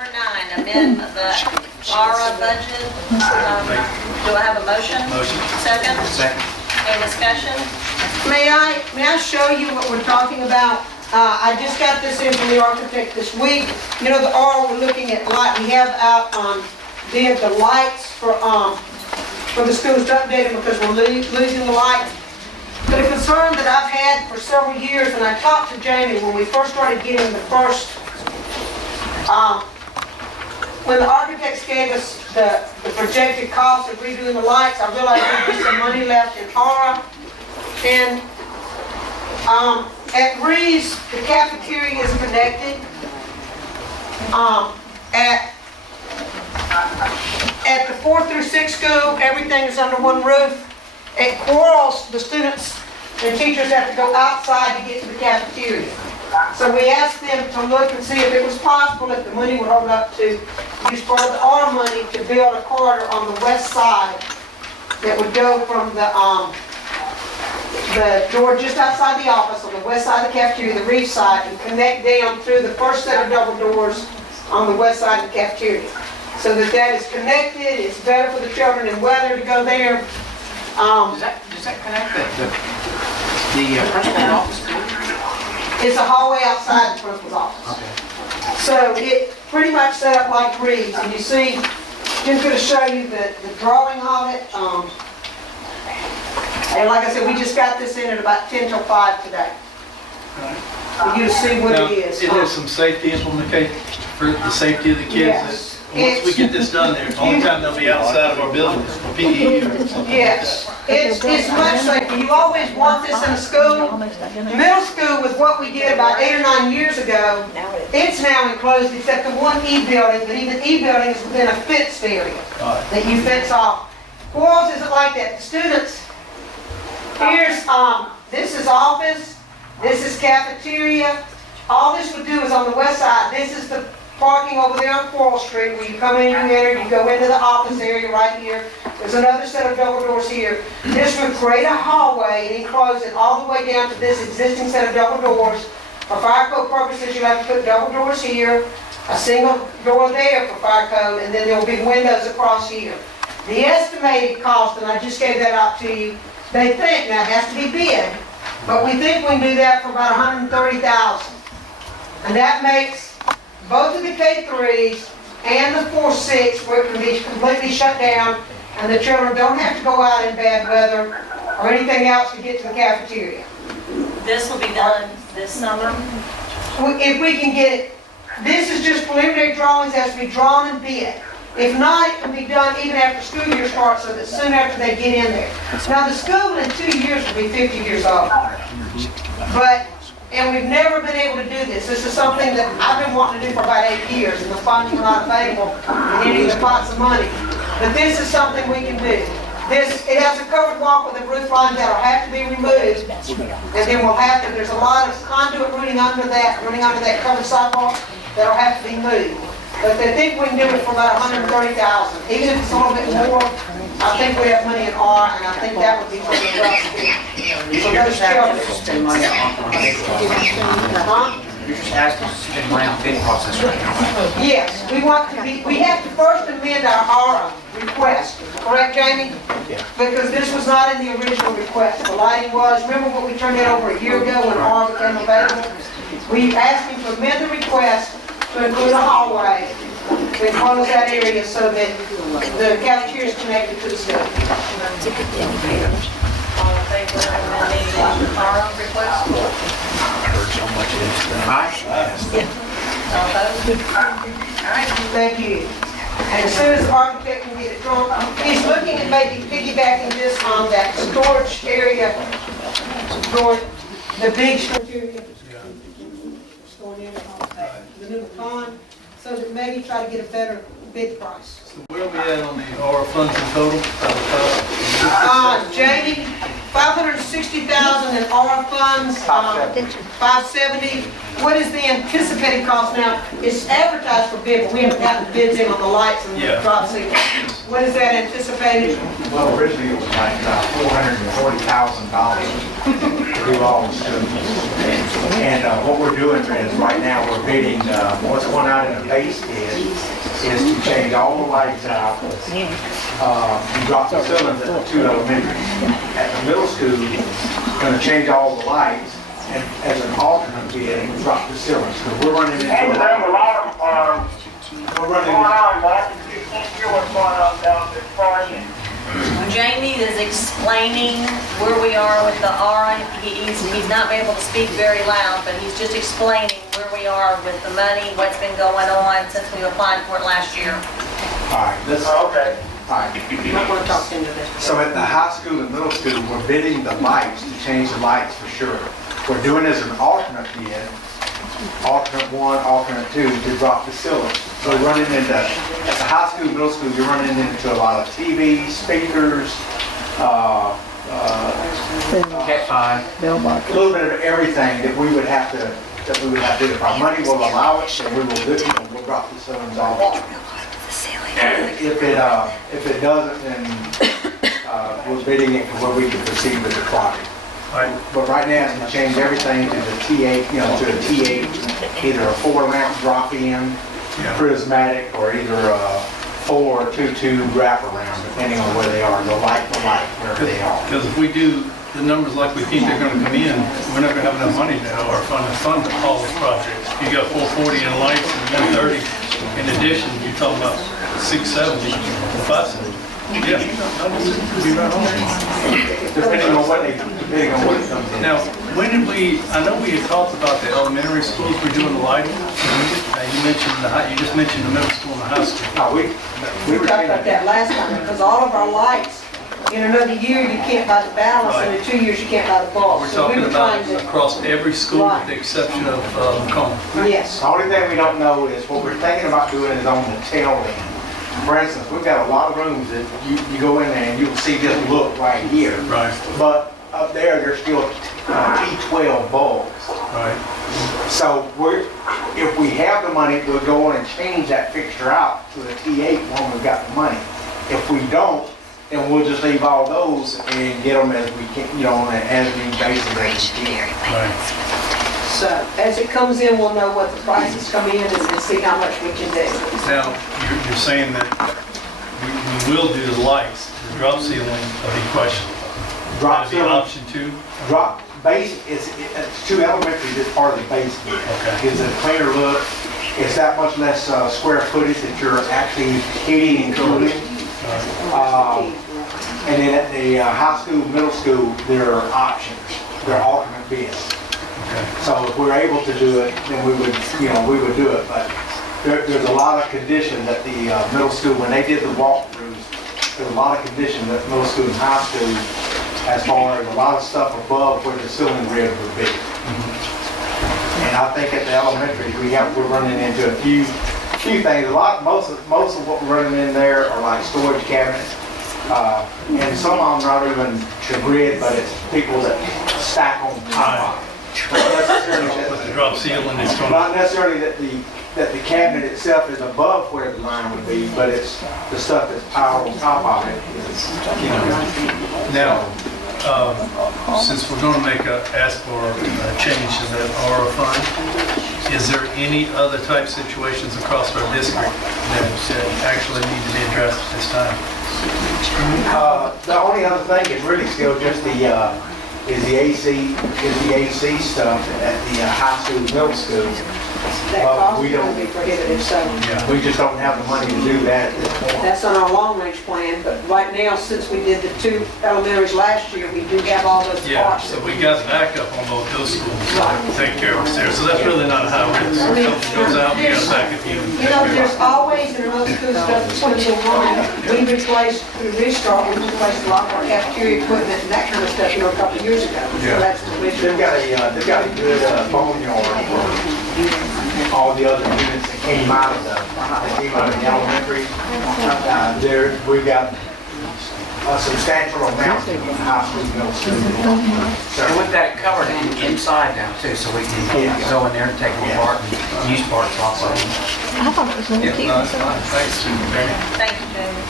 Number 9, amend the ARA budget. Do I have a motion? Motion. Second? Second. Any discussion? May I show you what we're talking about? I just got this in from the architect this week. You know, the ARA, we're looking at light, we have out on the lights for the schools to update them because we're losing the lights. But a concern that I've had for several years, and I talked to Jamie when we first started getting the first, when the architects gave us the projected cost of redoing the lights, I realized there'd be some money left in ARA. And at Reeves, the cafeteria is connected. At the 4th through 6th school, everything is under one roof. At Quarles, the students and teachers have to go outside to get to the cafeteria. So we asked them to look and see if it was possible, if the money would hold up, to use part of the ARA money to build a corridor on the west side that would go from the door just outside the office on the west side of the cafeteria, the reef side, and connect down through the first set of double doors on the west side of the cafeteria. So that is connected, it's better for the children in weather to go there. Does that connect the principal's office too? It's a hallway outside the principal's office. Okay. So it pretty much set up like Reeves, and you see, Jim's going to show you the drawing of it. And like I said, we just got this in at about 10 till 5 today. For you to see what Now, it is. It has some safety implications for the safety of the kids. Yes. Once we get this done, there's the only time they'll be outside of our buildings for PE or something. Yes, it's much safer. You always want this in a school. Middle school was what we did about 8 or 9 years ago. It's now enclosed except the one E building, but even E building is within a fenced area that you fence off. Quarles isn't like that. The students, here's, this is office, this is cafeteria. All this would do is on the west side, this is the parking over there on Quarles Street where you come in, you enter, you go into the office area right here. There's another set of double doors here. This would create a hallway and enclose it all the way down to this existing set of double doors. For fire code purposes, you have to put double doors here, a single door there for fire code, and then there will be windows across here. The estimated cost, and I just gave that out to you, they think, now it has to be bid, but we think we can do that for about $130,000. And that makes both of the K3s and the 4-6 where it can be completely shut down and the children don't have to go out in bad weather or anything else to get to the cafeteria. This will be done this summer. If we can get it, this is just preliminary drawings, has to be drawn and bid. If not, it can be done even after school year starts, so that soon after they get in there. Now the school in 2 years will be 50 years old. And we've never been able to do this. This is something that I've been wanting to do for about 8 years, and the funds were not available in any of the pots of money. But this is something we can do. It has a covered walk with a roof line that'll have to be removed, and then we'll have to, there's a lot of conduit running under that covered sidewalk that'll have to be moved. But they think we can do it for about $130,000. Even if it's a little bit more, I think we have money in R, and I think that would be for the rest of it. You're just asking us to spend money on You're just asking us to spend money on bid process right now, right? Yes, we have to first amend our ARA request, correct, Jamie? Because this was not in the original request. The lighting was, remember what we turned in over a year ago when ARA became available? We asked him to amend the request to include a hallway to enclose that area so that the cafeteria is connected to the school. All in favor of amending the ARA request? All opposed? All right. Thank you. And as soon as the architect can get it drawn, he's looking at maybe piggybacking this on that storage area, the big storage area. Storing in the new con, so that maybe try to get a better bid price. So where are we at on the ARA funds in total? Jamie, $560,000 in ARA funds, 570. What is the anticipated cost now? It's advertised for bid, but we haven't gotten bids in on the lights and the drop ceiling. What is that anticipated? Well, originally it was like $440,000 to do all the schools. And what we're doing is right now we're bidding, what's going out in the base bid is to change all the lights out. And drop the cylinders at the two elementaries. At the middle school, going to change all the lights and as an alternate bid, drop the cylinders. Because we're running into Hey, there's a lot of, we're running going into on, but you can't hear what's going on down this far in. Jamie is explaining where we are with the aura. He's not been able to speak very loud, but he's just explaining where we are with the money, what's been going on since we applied for it last year. all right, let's, Okay. all right. I'm not gonna talk into this. So at the high school and middle school, we're bidding the lights to change the lights for sure. We're doing as an alternate bid, alternate one, alternate two, to drop the cylinder. So we're running into, at the high school, middle school, you're running into a lot of TVs, speakers, Cat 5. a little bit of everything that we would have to do. If our money will allow it, then we will do it, and we'll drop the cylinders off. If it doesn't, then we're bidding it to where we can proceed with the project. But right now, to change everything to the T8, to a T8, either a 4-ramp drop-in, prismatic, or either a 4 or 2-tube wraparound, depending on where they are. They'll light wherever they are. Because if we do the numbers like we think they're gonna come in, we're not gonna have enough money now or fund all these projects. You got 440 in lights and 130. In addition, you're talking about 670, 570. Yeah. Be right on. Depending on what it comes in. Now, when did I know we had talked about the elementary schools, we're doing the lighting. You mentioned you just mentioned the middle school and the high school. We We were talked about that last time, because all of our lights, in another year, you can't buy the ballast, and in 2 years, you can't buy the bulbs. We're So we talking were about trying to, across every school with the exception of Macomb. yes. The only thing we don't know is what we're thinking about doing is on the tail end. For instance, we've got a lot of rooms that you go in there and you'll see this look right here. Right, But up there, there's still T12 bulbs. right. So if we have the money, we'll go on and change that fixture out to a T8 when we've got the money. If we don't, then we'll just leave all those and get them as we can, on an as-needed basis as we can. Right. So as it comes in, we'll know what the prices come in and see how much we can do. Now, you're saying that we will do the lights, the drop ceiling of the question. Drop That'd be ceiling. option 2? Drop base, it's 2 elementaries, it's part of the base bid. Okay. Gives it a cleaner look. It's that much less square footage that you're actually heating and cooling. And then at the high school, middle school, there are options. There are alternate bids. So if we're able to do it, then we would do it. But there's a lot of conditions at the middle school. When they did the walkthroughs, there's a lot of conditions at middle school and high school as far as a lot of stuff above where the ceiling grid would be. And I think at the elementaries, we're running into a few things. Most of what we're running in there are like storage cabinets. And some of them not even the grid, but it's people that stack on top of it. With the drop ceiling, it's going to... Not necessarily that the cabinet itself is above where the line would be, but it's the stuff that's piled on top of it. Now, since we're going to ask for a change to that ARA fund, is there any other type situations across our district that actually need to be addressed at this time? The only other thing is really still just the AC stuff at the high school, middle school. That cost is going to be prohibitive, so We just don't have the money to do that at this point. that's on our long-range plan. But right now, since we did the 2 elementaries last year, we do have all those Yeah, parts. so we got backup on both those schools to take care of us there. So that's really not a high risk. If something goes out, we got backup you. There's always, in most school stuff, that's when you're running, we replaced, we replaced a lot of our cafeteria equipment and that kind of stuff, a couple of years ago. So that's the They've reason. got a good boneyard for all the other units that came out of the elementary. We've got a substantial amount in high school, middle school. And with that covered inside now too, so we can go in there and take them apart and use parts also. I thought it was really cute. No, it's fine. Thanks, Mary. Thank you, Jamie.